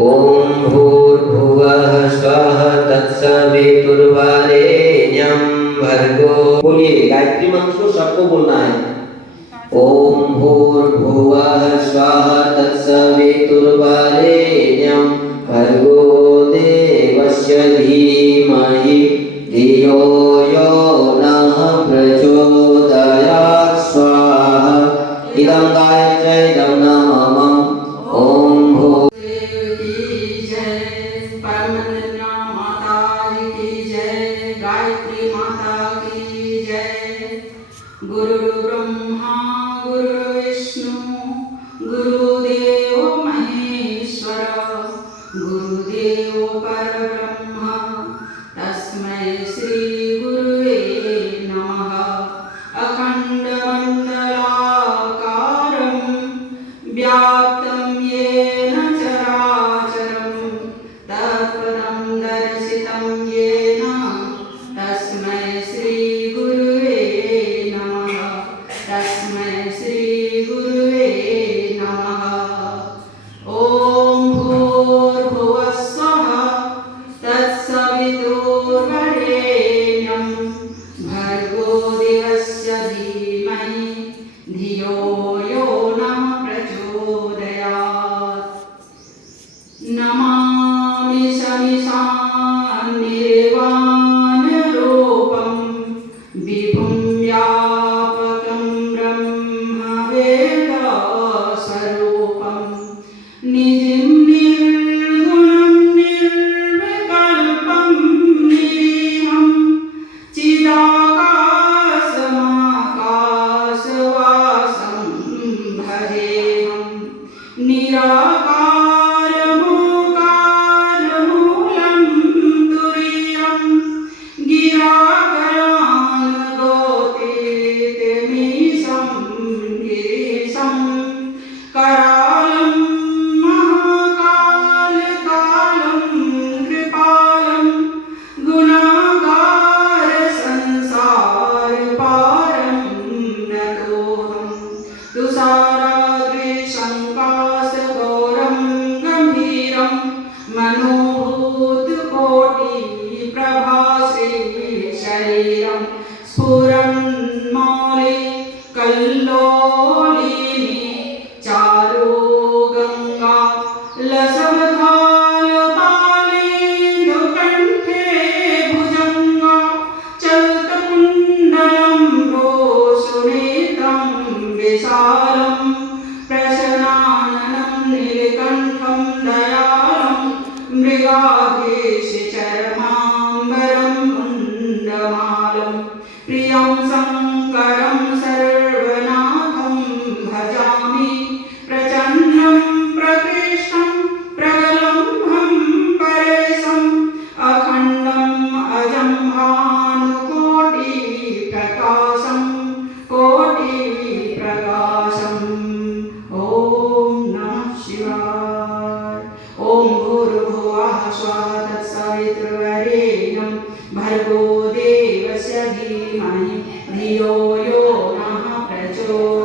ओम भूर्भुवः स्वः तत्सवितुर्वरेण्यं भर्गो। बोलिए गायत्री मंत्र सबको बोलना है। ओम भूर्भुवः स्वः तत्सवितुर्वरेण्यं भर्गो देवस्य धीमहि धियो यो नः प्रचोदयात् स्वाहा। इदं गायत्र्यै इदं नमः। ओम भू गायत्री माता की जय। गुरु ब्रह्मा गुरु विष्णु गुरुदेव महेश्वर गुरुदेव परब्रह्म तस्मै श्री गुरुवे नमः। अखण्डमण्डलाकारं व्याप्तं येन चराचरं तत्पदं दर्शितं येन तस्मै श्री गुरुवे नमः। तस्मै श्री गुरुवे नमः। ओम भूर्भुवः स्वः तत्सवितुर्वरेण्यं भर्गो देवस्य धीमहि धियो यो नः प्रचोदयात्। नमामि शमिशान्निर्वाणरूपं विभुं व्यापकं ब्रह्मवेदस्वरूपं निजं निर्गुणं निर्विकल्पं निरीहं चिदाकाशमाकाशवासं भजेऽहं। निराकारमोकारमूलं तुरीयं गिराकरानुगोतीतिमीशं गिरीशं करालं महाकालकालं कृपालं गुणागारसंसारपारं नतोऽहं। तुषाराद्रिशङ्काशगौरं गम्भीरं मनोभूतकोटिप्रभाश्रीशरीरं स्फुरन्मौलिकल्लोलिनी चारुगङ्गा लसवधालतालेन्दुकण्ठे भुजङ्गा चलतकुण्डलं रोषुनेत्रं विशालं प्रशनाननं नीलकण्ठं दयालं मृगाधीशचर्माम्बरं मुण्डमालं प्रियं शङ्करं सर्वनाथं भजामि। प्रचण्डं प्रकृष्टं प्रगल्भं परेशम् अखण्डम् अजं भानुकोटिप्रकाशं कोटिप्रकाशम्। ॐ नमः शिवाय। ॐ भूर्भुवः स्वः तत्सवितुर्वरेण्यं भर्गो देवस्य धीमहि धियो यो नः प्रचोदयात्।